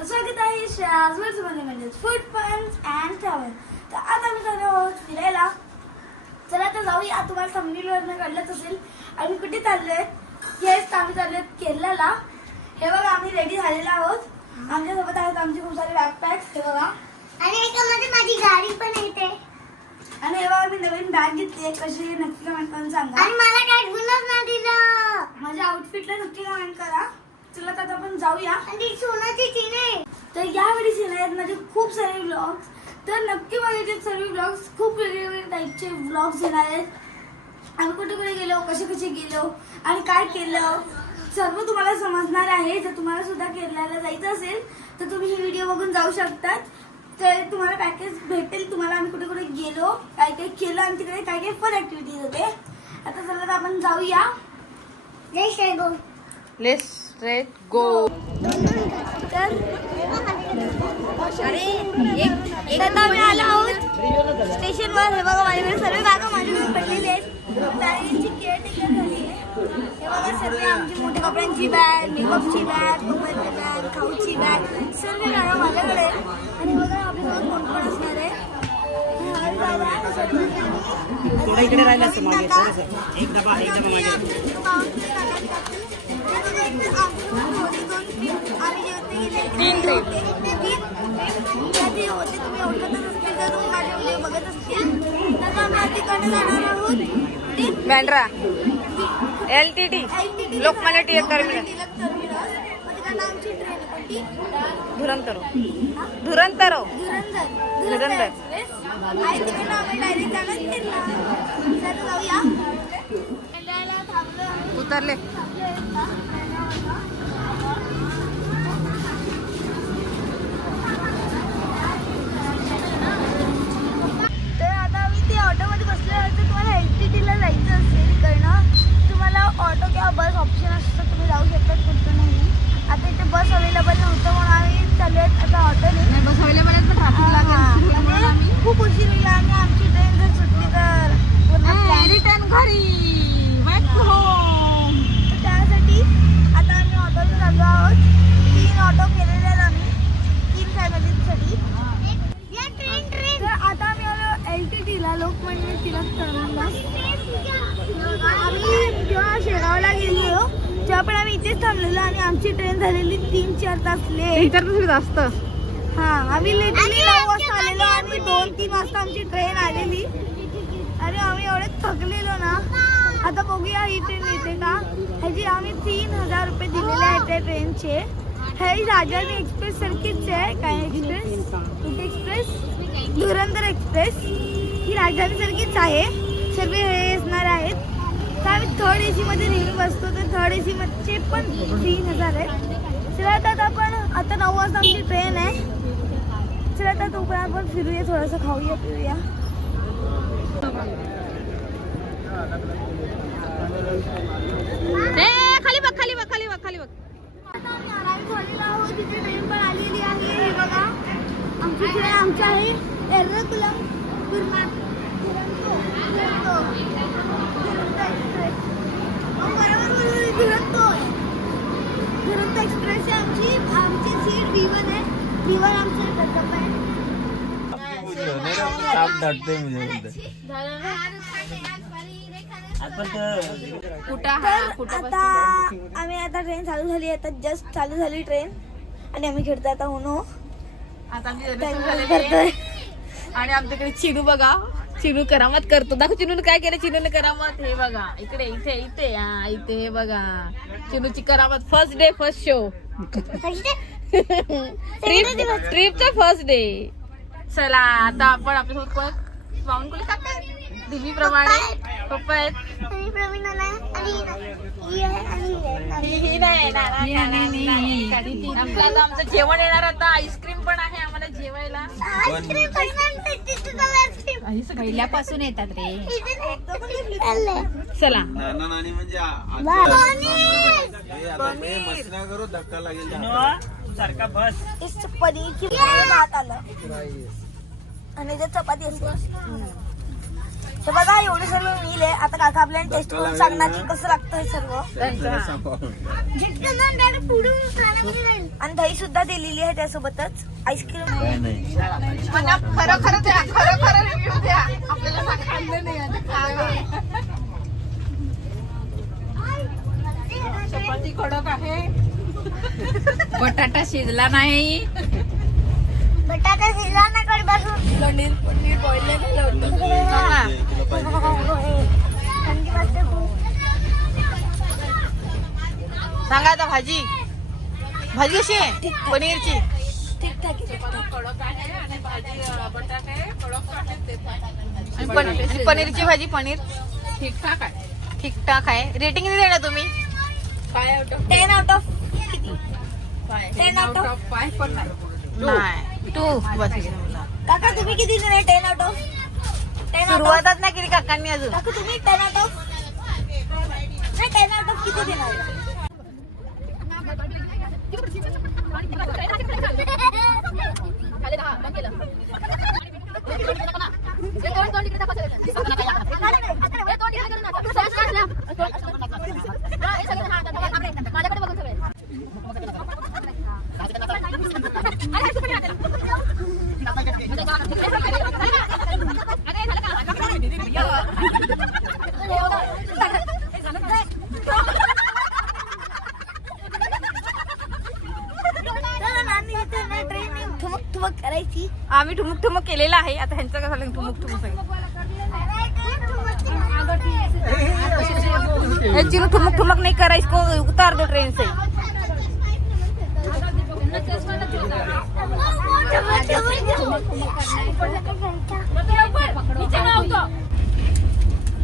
तुमचं स्वागत आहे श्रेयाजमध्ये म्हणजे फूड फन्स अँड ट्रॅव्हल. तर आज आम्ही चाललो आहोत फिरायला. चला तर जाऊया. तुम्हाला थंबनेलवरनं कळलंच असेल आम्ही कुठे चाललोय. येस, आम्ही चाललोय केरळला. हे बघा, आम्ही रेडी झालेलो आहोत. आमच्यासोबत आहेत आमचे खूप सारे बॅकपॅक्स. हे बघा, आणि याच्यामध्ये माझी गाडी पण येते. आणि हे बघा, मी नवीन बॅग घेतली. कशी नक्की कमेंट करून सांगा. आणि मला काय गुलाब नाही दिलं. माझ्या आउटफिटला नक्की कमेंट करा. चला तर आता आपण जाऊया. आणि सोनाची चीन आहे. तर यावेळी येणार आहेत माझे खूप सारे व्लॉग्स. तर नक्की बघायचे सर्व व्लॉग्स. खूप वेगवेगळे टाईपचे व्लॉग्स येणार आहेत. आम्ही कुठे कुठे गेलो, कसे कसे गेलो आणि काय केलं सर्व तुम्हाला समजणार आहे. जर तुम्हाला सुद्धा केरळला जायचं असेल तर तुम्ही ही व्हिडिओ बघून जाऊ शकतात. तर तुम्हाला पॅकेज भेटेल. तुम्हाला आम्ही कुठे कुठे गेलो, काय काय केलं आणि तिकडे काय काय फन ऍक्टिव्हिटीज होते. आता चला तर आपण जाऊया. जय श्री गो. Let's straight go. तर आता आम्ही आलो आहोत स्टेशनवर. हे बघा, माझ्याकडे सर्व बॅगा माझ्याकडे पडलेली आहेत. बॅगेची केअरटेकर झाली आहे. हे बघा, सर्व आमची मोठ्या कपड्यांची बॅग, मेकअपची बॅग, मोबाईलची बॅग, खाऊची बॅग, सर्व बॅगा माझ्याकडे. आणि बघा, आपल्यासोबत कोण कोण असणार आहे. थोडा इकडे राहिला असतं मागे थोडंसं. एक डबा तीन ट्रिप होते. तुम्ही ओळखतच असतील तर तुम्ही माझे व्हिडिओ बघत असतील. तर आम्ही आधी कडे जाणार आहोत बँड्रा LTT लोकमान्य टिळक टर्मिनस. आमची ट्रेन कोणती? धुरंतरो धुरंधर धुरंधर. एक्सप्रेस आहे. तिकडनं आम्ही डायरेक्ट जाणार केरला. चला जाऊया. केरळला थांबलो. उतरले. तर आता आम्ही ते ऑटोमध्ये बसलो आहे. तर तुम्हाला LTTला जायचं असेल इकडनं, तुम्हाला ऑटो किंवा बस ऑप्शन असतं. तुम्ही जाऊ शकता कुठं नाही. आता इथे बस अवेलेबल नव्हतं म्हणून आम्ही चालू आहेत आता ऑटोने. बस अवेलेबल आहे पण ट्रॅफिक लागेल. खूप उशीर होईल आणि आमची ट्रेन जर सुटली तर पूर्ण plan. रिटर्न घरी बॅक टू होम. तर त्यासाठी आता आम्ही ऑटोने चाललो आहोत. 3 ऑटो केलेले आहेत आम्ही 3 फॅमिलीसाठी. तर आता आम्ही आलो LTTला, लोकमान्य टिळक टर्मिनस. आम्ही जेव्हा शेगावला गेलो तेव्हा पण आम्ही इथेच थांबलेलो आणि आमची ट्रेन झालेली 3-4 तास लेट. जास्त. हा, आम्ही लिटरली 9 वाजता आलेलो आणि 2-3 वाजता आमची ट्रेन आलेली. आणि आम्ही एवढे थकलेलो ना. आता बघूया ही ट्रेन येते का. ह्याची आम्ही 3000 रुपये दिलेले आहेत त्या ट्रेनचे. हे राजधानी एक्सप्रेस सारखीच आहे. काय एक्सप्रेस? कुठे एक्सप्रेस? धुरंधर एक्सप्रेस. ही राजधानी सारखीच आहे. सर्व हे असणार आहेत. तर आम्ही थर्ड AC मध्ये नेहमी बसतो. तर थर्ड AC मध्ये पण 3000 आहेत. चला तर आपण आता 9 वाजता आमची ट्रेन आहे. चला तर तोपर्यंत आपण फिरूया, थोडंसं खाऊया पिऊया. खाली बघ खाली बघ खाली बघ खाली बघ. आता आम्ही अराईव्ह झालेलो आहोत. तिथे ट्रेन पण आलेली आहे. हे बघा, आमची ट्रेन आमची आहे एर्नाकुलम दुरंतो एक्सप्रेस आहे आमची. आमची सीट B1 आहे. B1 आमचं बॅकअप आहे. आता आम्ही आता ट्रेन चालू झाली. आता जस्ट चालू झाली ट्रेन आणि आम्ही खेळतोय आता उनो. आता आम्ही करतोय. आणि आमच्याकडे चिनू बघा. चिनू करामत करतो. दाखव चिनूने काय केलं. चिनूने करामत हे बघा. इकडे इथे इथे इथे हे बघा चिनूची करामत. First day first show. ट्रिपचा फर्स्ट डे. चला आता आपण आपल्यासोबत कोण पाहून कोणी काका दिवी प्रमाणे पप्पा आहेत. आपलं आमचं जेवण येणार. आता आईस्क्रीम पण आहे आम्हाला जेवायला. पहिल्यापासून येतात रे. चला धक्का लागेल सारखा बस. पनीर भात आलं आणि त्यात चपाती असते. हे बघा एवढे सर्व मिल आहे. आता काका आपल्याला टेस्ट करून सांगणार की कसं लागतं हे सर्व. आणि दही सुद्धा दिलेली आहे त्यासोबतच आईस्क्रीम. खरं खरं द्या, खरं खरं रिव्ह्यू द्या. आपल्याला असं खाल्लं नाही आता खावा. चपाती कडक आहे, बटाटा शिजला नाही, बटाटा शिजला ना कडपासून. पनीर बॉईल केलं होतं. थंडी वाजते खूप. सांगा आता भाजी कशी आहे पनीरची? ठीक-ठाक आहे. आणि पनीरची भाजी पनीर ठीकठाक आहे. ठीकठाक आहे. रेटिंग किती देणार तुम्ही? 10 out of 10 out of 5 पण नाही 2 बस. काका तुम्ही किती देणार? 10 out of 10 out of सुरुवातच नाही केली काकांनी अजून. काका तुम्ही 10 out of नाही 10 out of किती देणार? ठुमक करायची. आम्ही ठुमुक ठुमुक केलेला आहे. आता ह्यांचं कसं झालं ठुमुक ठुमुक आहे. चिरू ठुमुक ठुमक नहीं करा, इसको उतार दो ट्रेन से.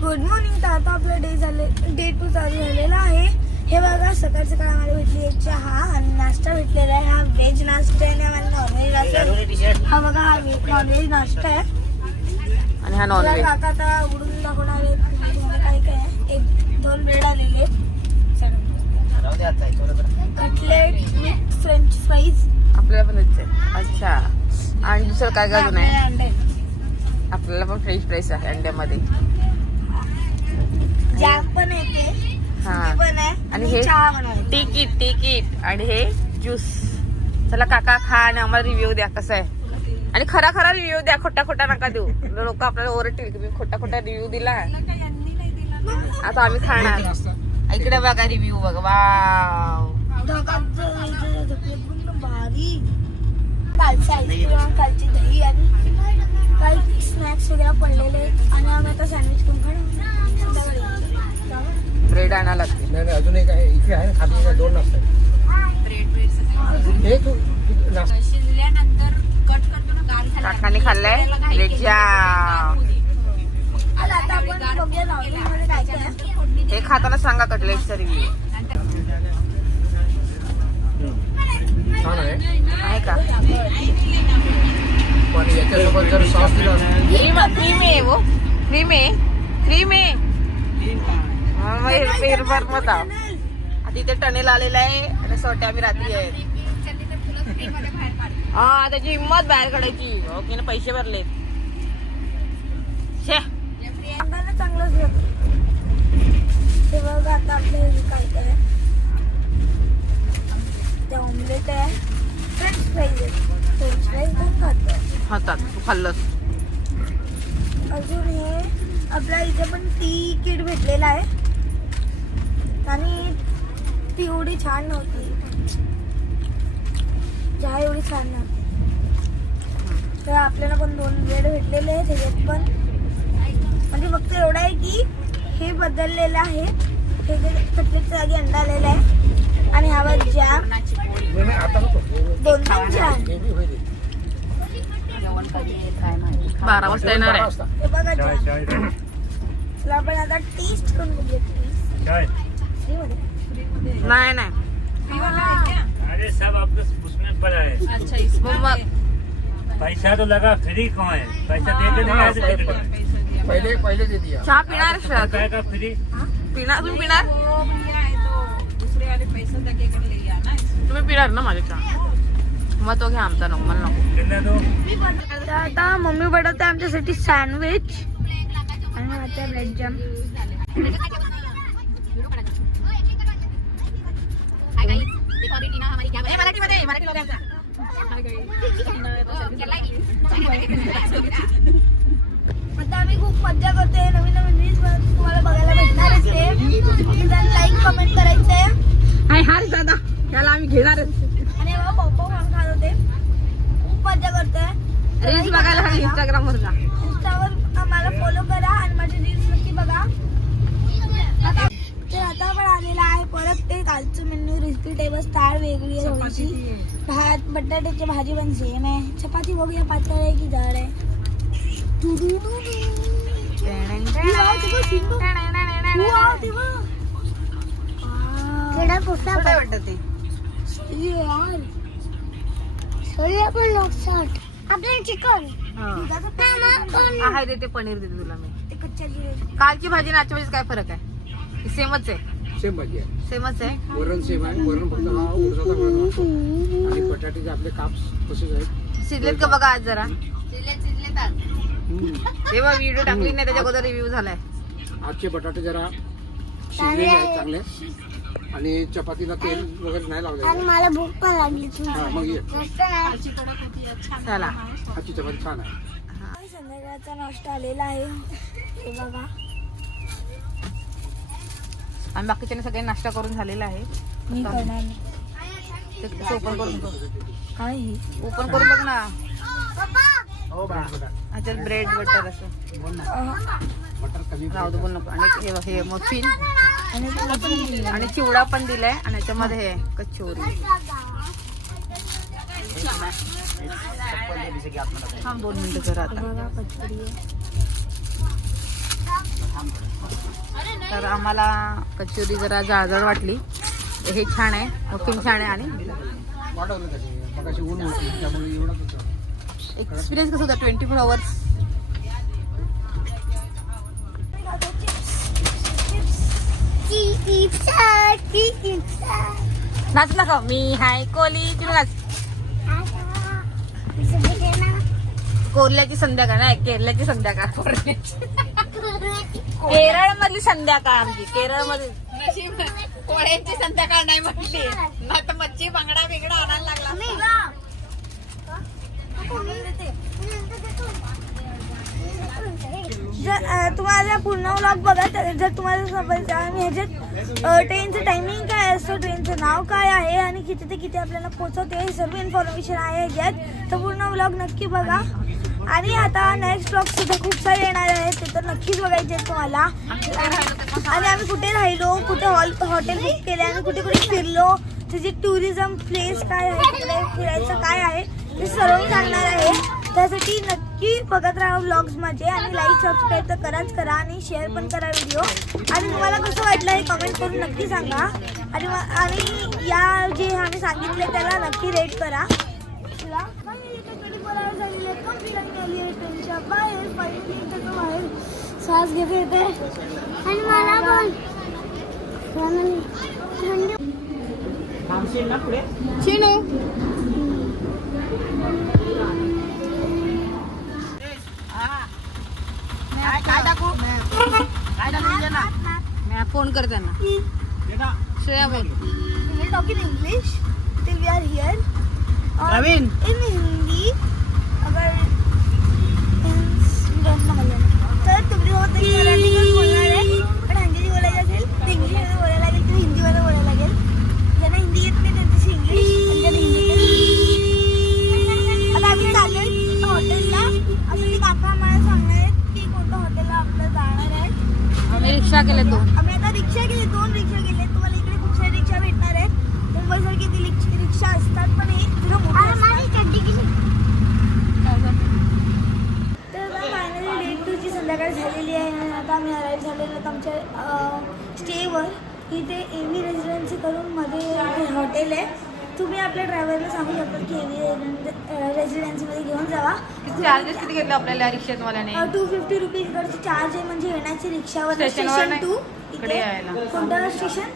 Good morning. तर आता आपलं डे 2 चालू झालेला आहे. हे बघा सकाळ सकाळ आम्हाला भेटली एक चहा आणि नाश्ता भेटलेला आहे. हा व्हेज नाश्ता आहे आणि आम्हाला नॉनव्हेज नाश्ता. हा बघा हा नॉनव्हेज नाश्ता आहे. आणि हा नॉनव्हेज. काका आता उडून दाखवणार आहे काय काय आहे. 1-2 ब्रेड आलेले, कटलेट विथ फ्रेंच फ्राईज. आपल्याला पण आहे. अच्छा. आणि दुसरं काय काय अजून आहे? अंडे आपल्याला पण फ्रेंच फ्राईज आहे अंड्यामध्ये. जॅम पण येते, हा. पण आहे आणि हे चहा बनवायची. तिकीट आणि हे ज्यूस. चला काका खा आणि आम्हाला रिव्ह्यू द्या कसं आहे. आणि खरा खरा रिव्ह्यू द्या, खोटा नका देऊ. लोक आपल्याला ओरडतील की खोटा रिव्ह्यू दिला. आता आम्ही खाणार. इकडे बघा रिव्ह्यू बघा. वाव. भारी. कालची आईस्क्रीम, कालची दही आणि काही स्नॅक्स वगैरे पडलेले आहेत. आणि आम्ही आता सँडविच करून खाणार. ब्रेड आणा लागते. नाही अजून एक आहे इथे आहे खाली 2 नाश्ता. शिजल्यानंतर कट करतो ना गार. काकाने खाल्लंय लेजा. आता आपण बघूया नॉनव्हेजमध्ये काय काय आहे. हे खाताना सांगा कटलेटचा रिव्ह्यू छान आहे. आहे का? पण याच्यासोबत जर सॉस दिला फ्री में वो फ्री में हिरभर मत तिथे टनेल आलेला आहे आणि सोट्या आम्ही रात्री आहेत. हा त्याची हिंमत बाहेर काढायची. ओके ना पैसे भरलेत. अंगाला चांगलंच लागतं. ते बघा आता आपल्या हे काय काय आहे. ते ऑमलेट आहे, फ्रेंच फ्राईज आहे. फ्रेंच फ्राईज पण खातो. हातात तू खाल्लंस. अजून हे आपल्या इथे पण टी किट भेटलेला आहे आणि ती एवढी छान नव्हती. चहा एवढी छान नव्हती. तर आपल्याला पण 2 ब्रेड भेटलेले आहे. त्याच्यात पण म्हणजे फक्त एवढं आहे की हे बदललेलं आहे. हे कटलेटच्या जागी अंडा आलेला आहे आणि ह्यावर जॅम. 2 जॅम. 12 वाजता येणार आहे. हे बघा जॅम. चला आपण आता टेस्ट करून बघूया. फ्रीमध्ये. नाही अरे सब आपको उसमें पड़ा है। अच्छा इसमें मग पैसा तो लगा फ्री कहाँ है? पैसा देते नहीं आए तो टिकट पहिले दे दिया. चहा पिणार काय का फ्री? पिणार तुम्ही पिणार तुम्ही पिणार ना माझ्या चहा. मग तो घ्या आमचा नको मला नको. कितना दो? आता मम्मी बनवते आमच्यासाठी सँडविच आणि आता ब्रेड जॅम. आता आम्ही खूप मजा करतोय. नवीन नवीन रील्स तुम्हाला बघायला भेटणार असते. लाईक कमेंट करायचंय. हाय हार दादा त्याला आम्ही घेणारच. आणि बाबा पप्पा म्हणून खात होते. खूप मजा करतोय. रील्स बघायला इंस्टाग्राम वर जा. इंस्टावर मला फॉलो करा आणि माझे रील्स नक्की बघा. तर आता पण आलेला आहे परत ते कालचं मेन्यू. रेसिपी टेबल स्टार वेगळी आहे थोडीशी. भात बटाट्याची भाजी पण सेम आहे. चपाती बघूया पातळ आहे की जाड आहे. थोडा पोटा काय वाटत ते सोया पण लक्षात आपलं चिकन आहे देते पनीर देते तुला मी. ते कच्च्या जिरे कालची भाजी आणि आजच्या भाजीत काय फरक आहे? सेमच आहे. सेम भाजी आहे. सेमच आहे. वरण सेम आहे. वरण फक्त हा उडदाचा वरण असतो आणि बटाट्याचे आपले काप्स तसेच आहेत. शिजलेत का बघा आज जरा. तेव्हा व्हिडिओ टाकली नाही त्याच्या अगोदर रिव्ह्यू झालाय. आजचे बटाटे जरा शिजलेले आहेत चांगले आणि चपातीला तेल वगैरे नाही आणि लावले. मला भूक पण लागली. हा मग ये. चला आजची चपाती छान आहे. संध्याकाळचा नाश्ता आलेला आहे. हे बघा आणि बाकीच्याने सगळे नाश्ता करून झालेला आहे. मी करणार नाही. ते ओपन करून बघ. काय हे? ओपन करून बघ ना. हो बा. ह्याच्यात ब्रेड बटर असं बटर कमी राहू दे बोल नको. आणि हे मफिन आणि ते लसूण दिलं. आणि चिवडा पण दिलाय आणि याच्यामध्ये हे कचोरी. थांब 2 मिनिटं जरा आता. बघा कचोरी आहे. तर आम्हाला कचोरी जरा जाडजाड वाटली. हे छान आहे. मफिन छान आहे. आणि वाढवलं त्याचे मग अशी ऊन होती त्यामुळे एवढंच होतं. एक्सपिरियन्स कसं होता 24 आवर्स. नाचला का मी हाय कोली तुम्ही नाच. कोरल्याची संध्याकाळ नाही केरल्याची संध्याकाळ. केरळ मधली संध्याकाळ आमची. केरळ मध्ये कोळ्यांची संध्याकाळ नाही म्हटली ना तर मच्छी बांगडा बिगडा आणायला लागला. जर तुम्हाला पूर्ण व्लॉग बघा जर तुम्हाला समजलं आणि ह्याच्यात ट्रेनचं टायमिंग काय असतं, ट्रेनचं नाव काय आहे आणि किती ते किती आपल्याला पोहोचवते हे सर्व इन्फॉर्मेशन आहे ह्याच्यात. तर पूर्ण व्लॉग नक्की बघा. आणि आता नेक्स्ट व्लॉग सुद्धा खूप सारे येणार आहेत ते तर नक्कीच बघायचे आहेत तुम्हाला. आणि आम्ही कुठे राहिलो, कुठे हॉटेल बुक केले आणि कुठे कुठे फिरलो, त्याची टुरिझम प्लेस काय आहे, तिकडे फिरायचं काय आहे ते सर्व सांगणार आहे. त्यासाठी नक्की बघत राहा व्लॉग्स माझे. आणि लाईक सबस्क्राईब तर कराच करा आणि शेअर पण करा व्हिडिओ. आणि तुम्हाला कसं वाटलं हे कमेंट करून नक्की सांगा. आणि या जे आम्ही सांगितले त्याला नक्की रेट करा. बाहेर श्वास घेते येते आणि मला पण थांबशील ना पुढे. चिनू काय टाकू काय टाकू ना. मी फोन कर त्यांना. श्रेया बोल. We will talk in English till we are here. Pravin In Hindi अगर तर तुमच्यासोबत मराठीमध्ये बोलणार आहे. पण अंग्रेजी बोलायचं असेल तर इंग्लिशमध्ये बोलायला लागेल किंवा हिंदीमध्ये बोलायला लागेल. ज्यांना हिंदी येत नाही त्यांच्याशी इंग्लिश आणि ज्यांना हिंदी येते. आता आम्ही चाललो आहे हॉटेलला. असं ते काका आम्हाला सांगणार आहेत की कोणत्या हॉटेलला आपलं जाणार आहे. आम्ही रिक्षा केले 2. आम्ही आता रिक्षा केली 2 रिक्षा केले. तुम्हाला इकडे खूप सारी रिक्षा भेटणार आहेत. मुंबईसारखी ती रिक्षा असतात पण हे थोडं मोठं असतात. तर फायनली डे 2 ची संध्याकाळ झालेली आहे आणि आता आम्ही अराईव्ह झालेलो आहोत आमच्या स्टेवर. इथे एव्ही रेसिडेन्सी करून मध्ये हॉटेल आहे. तुम्ही आपल्या ड्रायव्हरला सांगू शकता की एव्ही रेसिडेन्सीमध्ये घेऊन जावा. चार्जेस किती घेतले आपल्याला रिक्षावाल्याने? 250 रुपीज इकडची चार्ज आहे म्हणजे येण्याची रिक्षावर. स्टेशनवर स्टेशन नाही? 2 इकडे यायला. कोणतं स्टेशन?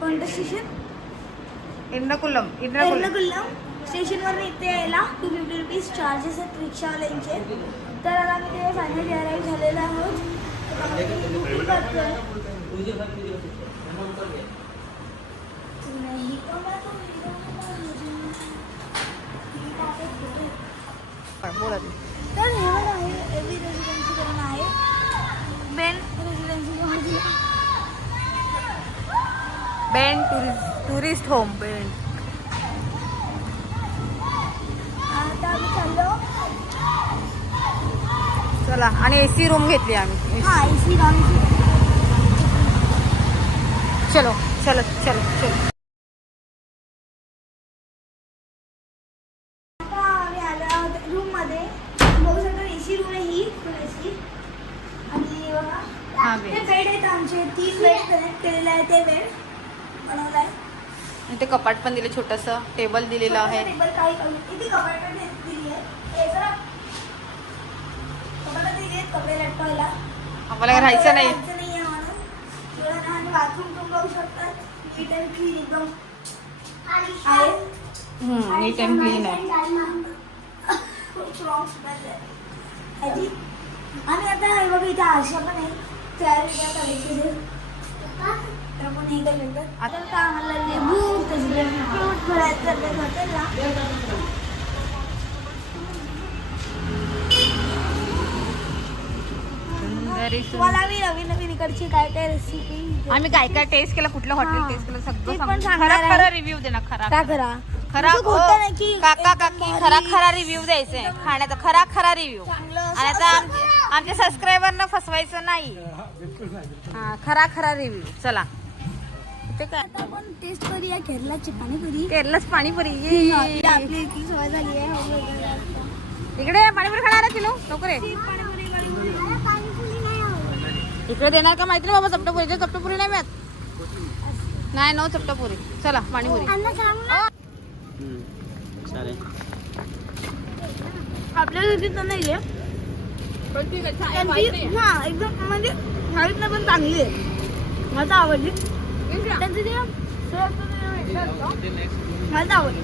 कोणतं स्टेशन? एर्नाकुलम. एर्नाकुलम स्टेशन स्टेशनवर इथे यायला 250 रुपीज चार्जेस आहेत रिक्षावाल्यांचे. तर आता आम्ही ते फायनली अराईव्ह झालेलो आहोत. बोला तर हे बघा आहे एव्ही रेसिडेन्सी करून आहे. Ben residency bend tourist home bend. आता आम्ही चाललो. चला आणि एसी रूम घेतली आम्ही. हा एसी नॉन चलो चलो चलो चलो. आता आम्ही आलो आहोत रूममध्ये. बघू शकता एसी रूम आहे ही फुल एसी. आणि हा, बघा bed. ते बेड आहेत आमचे 3 बेड कनेक्ट केलेले आहे. ते बेड बनवलं आहे. इथे कपाट पण दिले, छोटस टेबल दिलेलं आहे. टेबल काही इथे कपाट पण दिली आहे. हे जरा कपाटात दिली आहेत कपडे लटकवायला. आम्हाला राहायचं नाही. राहायचं नाहीये म्हणून. एवढं नाही. आणि बाथरूम पण बघू शकतात. नीट अँड क्लीन एकदम आहे. नीट अँड क्लीन आहे. आणि आता हे बघा इथे आरशा पण आहे. तयारी करायची तर पण हे काय म्हणतात. आता का आम्हाला लिंबू त्याचे फ्रूट भरायचं हॉटेलला. तुम्हाला मी नवीन नवीन इकडची काय काय रेसिपी आम्ही काय काय टेस्ट केलं, कुठलं हॉटेल हा. टेस्ट केलं ते सगळं पण सांगू. सांगणार खरा आहे. खरा रिव्ह्यू दे ना. खरा का करा खरा असं होतं ना की काका एकदम काकी भारी, खरा खरा रिव्ह्यू द्यायचा आहे खाण्याचा. खरा खरा रिव्ह्यू. चांगलं आणि असं- आता आमच्या सबस्क्रायबरना फसवायचं नाही. हा खरा खरा रिव्ह्यू. चला ते काय आता आपण टेस्ट करूया केरलाची पाणीपुरी. केरलाच पाणीपुरी. आपली इतकी सवय झाली आहे इकडे पाणीपुरी खाणार आहे किलो लवकर ये. पाणीपुरी मला पाणीपुरी नाही आवडत. इकडे देणार का माहिती नाही बाबा. चपटापुरी चपटापुरी नाही मिळत. नाही नो चपटापुरी. चला पाणीपुरी. अण्णा सांग ना. आपल्या घरची तर नाही आहे. त्यांची हा एकदम म्हणजे खावीत पण चांगली आहे. मला आवडली त्यांची ते मला आवडली.